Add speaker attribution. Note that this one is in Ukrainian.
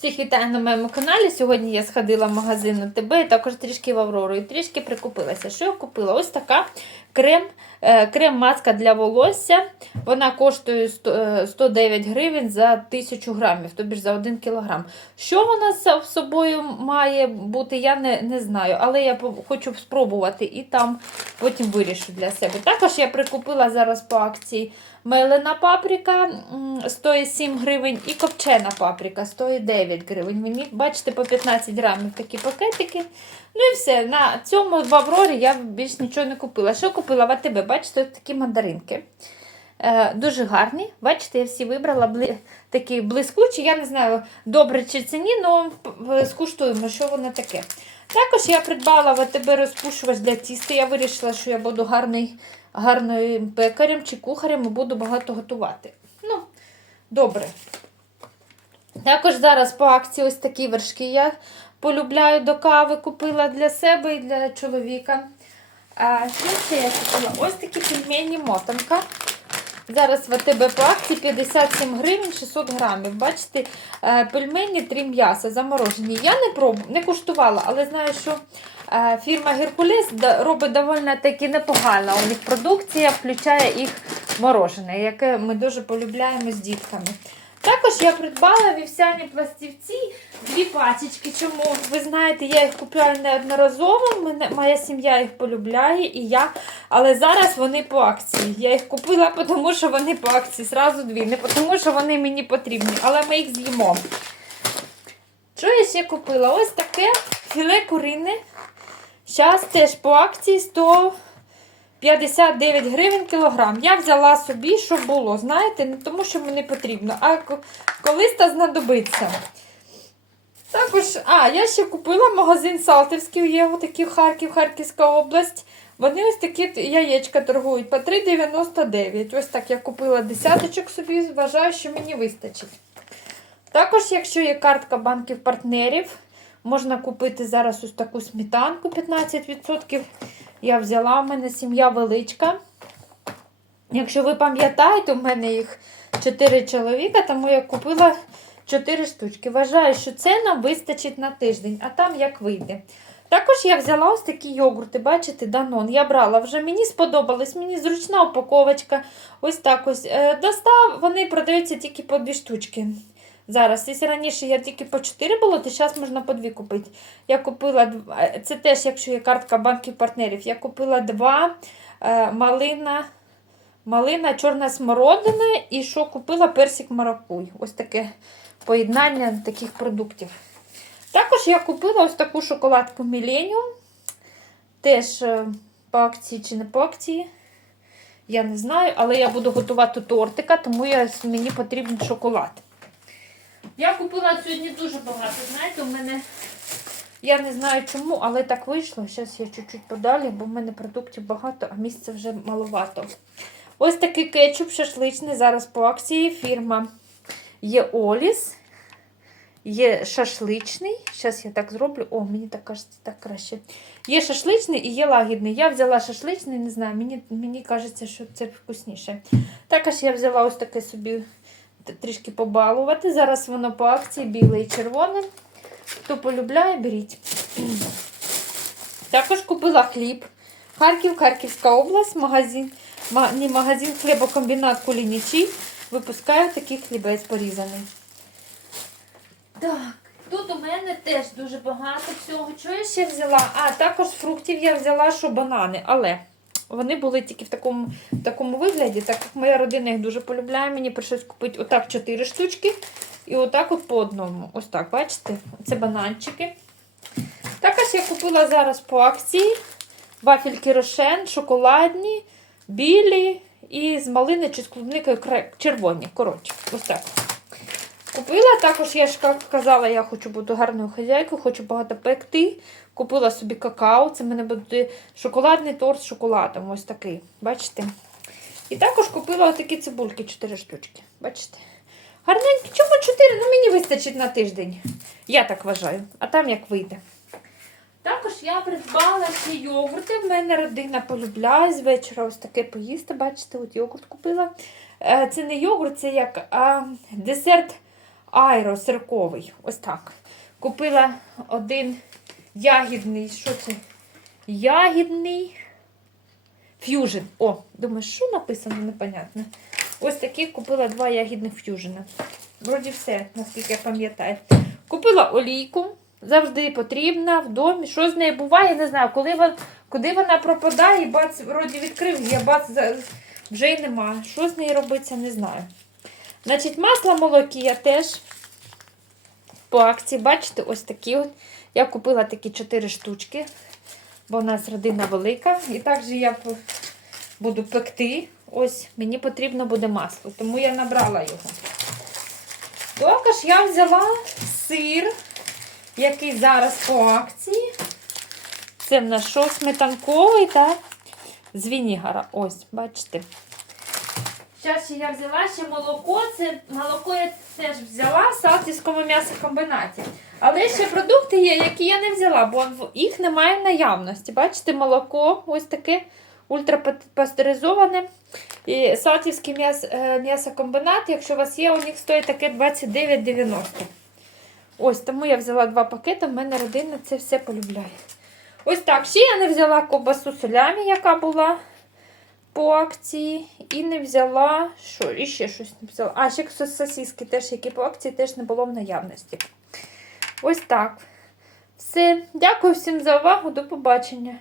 Speaker 1: Всіх вітаю на моєму каналі. Сьогодні я сходила в магазин на ТБ також трішки в Аврору і трішки прикупилася. Що я купила? Ось така крем, е, крем-маска для волосся. Вона коштує 100, е, 109 гривень за 1000 грамів, тобі ж за 1 кілограм. Що вона з собою має бути, я не, не знаю, але я хочу спробувати і там потім вирішу для себе. Також я прикупила зараз по акції мелена паприка м, стоїть 7 гривень і копчена паприка стоїть 9 гривень. Мені, бачите, по 15 грамів такі пакетики. Ну і все. На цьому в Аврорі я більш нічого не купила. Що купила в АТБ? Бачите, такі мандаринки. Е, дуже гарні. Бачите, я всі вибрала бли... такі блискучі. Я не знаю, добре чи це ні, але скуштуємо, що воно таке. Також я придбала в АТБ розпушувач для тіста. Я вирішила, що я буду гарний, гарним пекарем чи кухарем і буду багато готувати. Ну, добре. Також зараз по акції ось такі вершки я полюбляю до кави, купила для себе і для чоловіка. А ще я купила? Ось такі пельмені мотанка. Зараз в АТБ по акції 57 гривень 600 грамів. Бачите, е, пельмені три м'яса заморожені. Я не пробу, не куштувала, але знаю, що е, фірма Геркулес робить доволі таки непогано. У них продукція включає їх морожене, яке ми дуже полюбляємо з дітками. Також я придбала вівсяні пластівці, дві пачечки. Чому? Ви знаєте, я їх купляю неодноразово. Мене, моя сім'я їх полюбляє і я. Але зараз вони по акції. Я їх купила, тому що вони по акції. Зразу дві. Не тому, що вони мені потрібні, але ми їх з'їмо. Що я ще купила? Ось таке філе курине. Зараз теж по акції 159 гривень кілограм. Я взяла собі, щоб було, знаєте, не тому, що мені потрібно, а колись та знадобиться. Також, а, я ще купила магазин Салтівський, є отакий Харків, Харківська область. Вони ось такі яєчка торгують по 3,99. Ось так я купила десяточок собі, вважаю, що мені вистачить. Також, якщо є картка банків партнерів, можна купити зараз ось таку сметанку 15%. Я взяла, у мене сім'я величка. Якщо ви пам'ятаєте, у мене їх 4 чоловіка, тому я купила 4 штучки. Вважаю, що це нам вистачить на тиждень, а там як вийде. Також я взяла ось такі йогурти, бачите, Данон. Я брала вже, мені сподобалось, мені зручна упаковочка. Ось так ось. Е, Достав, вони продаються тільки по 2 штучки. Зараз, якщо раніше я тільки по 4 було, то зараз можна по 2 купити. Я купила, е, це теж, якщо є картка банків партнерів, я купила два е, малина, малина, чорна смородина і що купила персик маракуй. Ось таке поєднання таких продуктів. Також я купила ось таку шоколадку Millennium. Теж е, по акції чи не по акції. Я не знаю, але я буду готувати тортика, тому я, мені потрібен шоколад. Я купила сьогодні дуже багато. Знаєте, у мене, я не знаю чому, але так вийшло. Зараз я чуть-чуть подалі, бо в мене продуктів багато, а місця вже маловато. Ось такий кетчуп шашличний. Зараз по акції фірма є Оліс. Є шашличний. Зараз я так зроблю. О, мені так кажеться, так краще. Є шашличний і є лагідний. Я взяла шашличний, не знаю, мені, мені кажеться, що це вкусніше. Також я взяла ось таке собі трішки побалувати. Зараз воно по акції біле і червоне. Хто полюбляє, беріть. Також купила хліб. Харків, Харківська область, магазин, ма- не магазин, хлібокомбінат Кулінічий випускає такий хлібець порізаний. Так, тут у мене теж дуже багато всього. Що я ще взяла? А, також фруктів я взяла, що банани, але вони були тільки в такому, в такому вигляді, так як моя родина їх дуже полюбляє, мені прийшлось купити отак 4 штучки. І отак от по одному. Ось так, бачите? Це бананчики. Також я купила зараз по акції вафельки рошен, шоколадні, білі і з малини чи з клубникою червоні. Коротше, ось так. Купила також, я ж казала, я хочу бути гарною хазяйкою, хочу багато пекти. Купила собі какао. Це в мене буде шоколадний торт з шоколадом. Ось такий. Бачите? І також купила такі цибульки 4 штучки. Бачите? Гарненькі. Чому 4? Ну мені вистачить на тиждень. Я так вважаю. А там як вийде. Також я придбала ще йогурти. В мене родина полюбляє з вечора ось таке поїсти. Бачите, от йогурт купила. Е, Це не йогурт, це як а, десерт Айро сирковий. Ось так. Купила один ягідний. Що це? Ягідний ф'южн. О, думаю, що написано, непонятно. Ось такий купила два ягідних ф'южена. Вроді все, наскільки я пам'ятаю. Купила олійку. Завжди потрібна в домі. Що з нею буває, не знаю. Коли вон, куди вона пропадає, бац, вроді відкрив, я бац, вже й нема. Що з нею робиться, не знаю. Значить, масло молокія теж по акції. Бачите, ось такі. от. Я купила такі 4 штучки, бо у нас родина велика. І також я буду пекти. Ось мені потрібно буде масло, тому я набрала його. Також я взяла сир, який зараз по акції. Це в нас що сметанковий та з Вінігара. Ось, бачите. Зараз ще я взяла ще молоко. Це молоко я теж взяла в Салтівському м'ясокомбінаті. Але ще продукти є, які я не взяла, бо їх немає в наявності. Бачите, молоко ось таке ультрапастеризоване. І Салтівський м'яс, е, м'ясокомбінат, якщо у вас є, у них стоїть таке 29,90. Ось, тому я взяла два пакети, в мене родина це все полюбляє. Ось так. Ще я не взяла ковбасу солями, яка була по акції. І не взяла. Що, і ще щось не взяла. А, ще сосіски, теж, які по акції, теж не було в наявності. Ось так. Все. Дякую всім за увагу. До побачення.